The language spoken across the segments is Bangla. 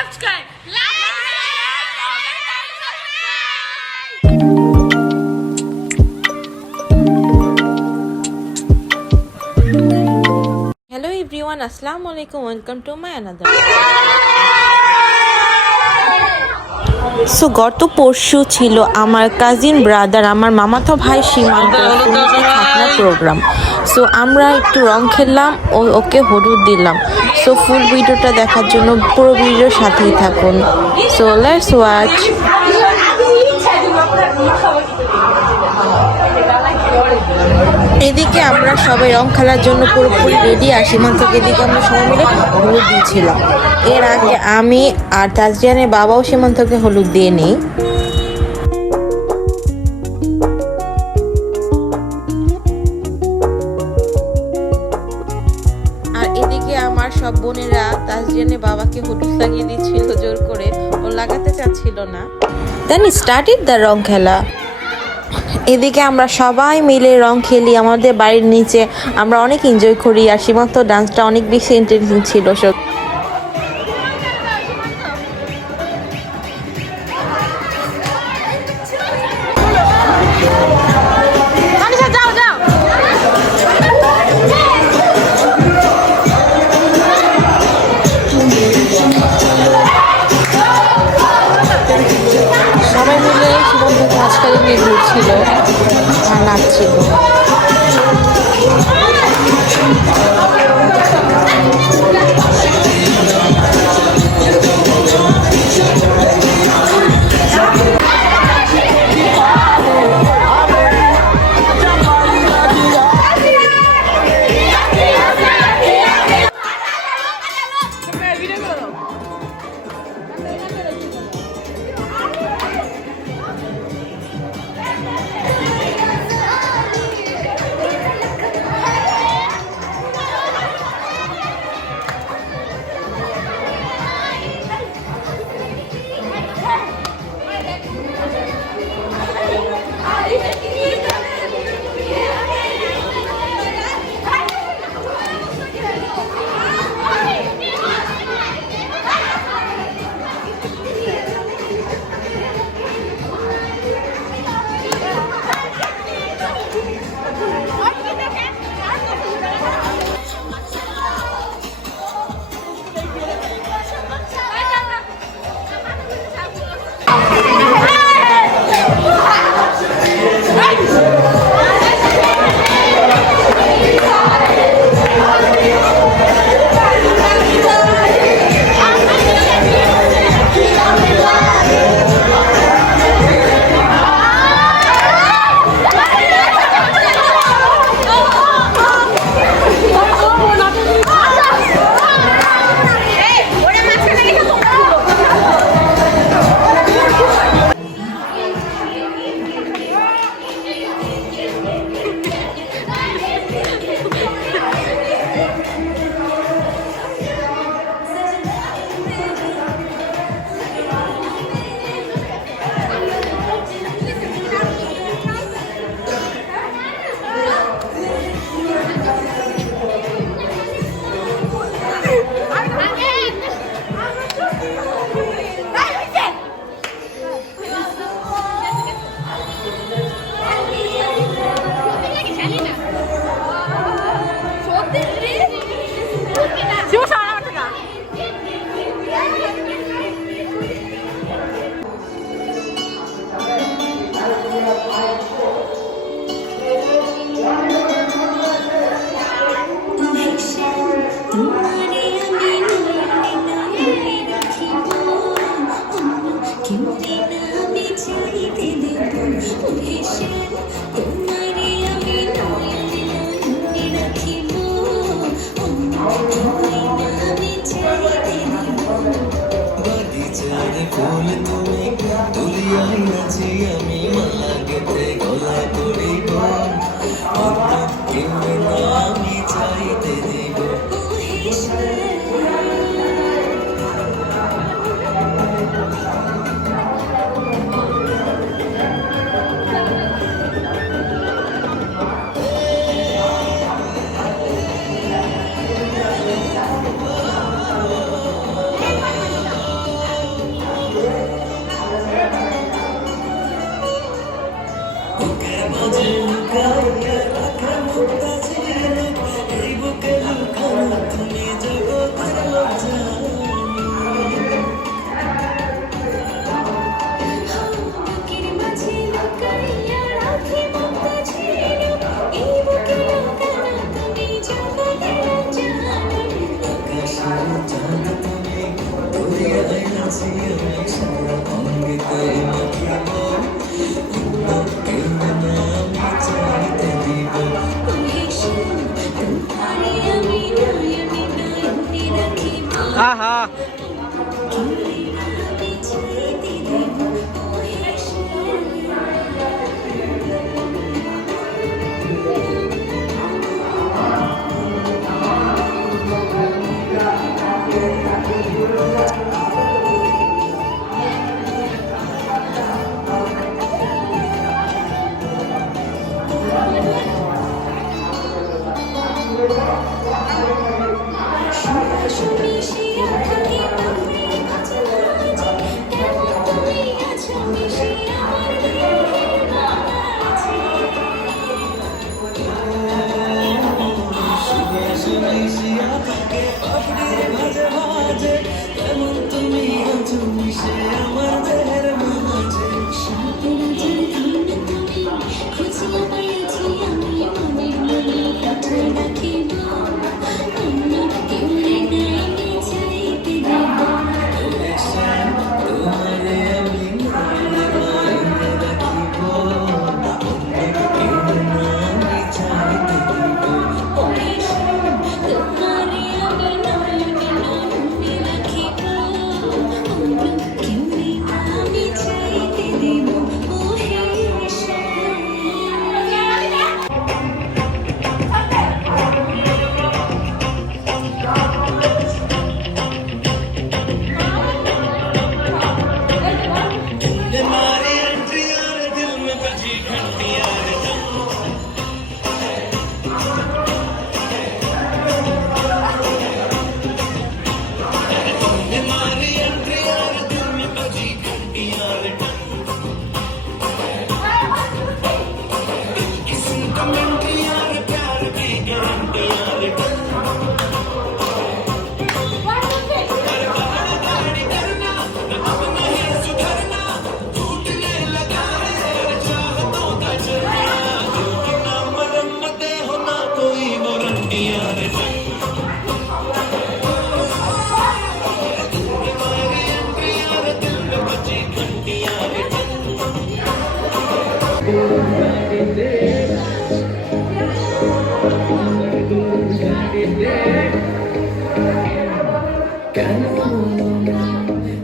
subscribe. Hello everyone, Assalamualaikum. Welcome to my another. So গত পরশু ছিল আমার কাজিন ব্রাদার, আমার মামাতো ভাই সীমান্তের খাতনা প্রোগ্রাম। সো আমরা একটু রং খেললাম ও ওকে হলুদ দিলাম। সো ফুল ভিডিওটা দেখার জন্য পুরো ভিডিওর সাথেই থাকুন। So let's watch. এদিকে আমরা সবাই রং খেলার জন্য পুরোপুরি রেডি, আর সীমান্তকে এদিকে আমরা সবাই মিলে হলুদ দিয়েছিলাম। এর আগে আমি আর তাজরিয়ানের বাবাও সীমান্তকে হলুদ দিয়ে নিই। আর এদিকে আমার সব বোনেরা তাজরিয়ানের বাবাকে হলুদ লাগিয়ে দিচ্ছিল জোর করে, ও লাগাতে চাচ্ছিল না। দেন স্টার্টেড দ্য রং খেলা। এদিকে আমরা সবাই মিলে রং খেলি আমাদের বাড়ির নিচে, আমরা অনেক এনজয় করি। আর সীমান্ত ডান্সটা অনেক বেশি ইন্টারেস্টিং ছিল। সব সবাই মিলে সীমান্ত মাঝখানে নিয়ে ঘুরছিল আর নাচছিল। আহা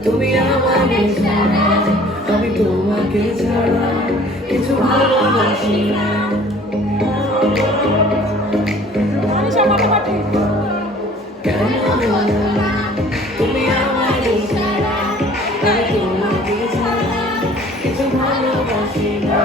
তুমি আমাকে ছাড়া আমি তোমাকে ছাড়া কিছু ভালোবাসি না কেন তুমি আমাকে ছাড়া আমি তোমাকে ছাড়া কিছু ভালোবাসি না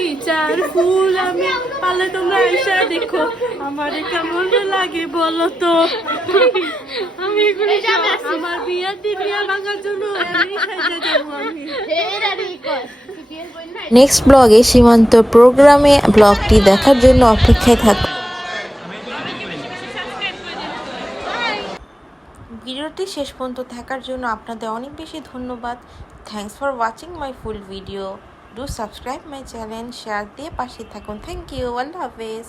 বাগিচার ফুল আমি পালে তোমরা এসে দেখো আমার কেমন লাগে বলো তো আমি এগুলো আমার বিয়ের দিন বিয়ে ভাঙার জন্য আমি সাজে যাবো আমি নেক্সট ব্লগে সীমান্ত প্রোগ্রামে ব্লগটি দেখার জন্য অপেক্ষায় থাকুন। ভিডিওটি শেষ পর্যন্ত থাকার জন্য আপনাদের অনেক বেশি ধন্যবাদ। Thanks for watching my full video. Do subscribe my channel, share দিয়ে পাশে থাকুন। থ্যাংক ইউ, আল্লাহ হাফেজ।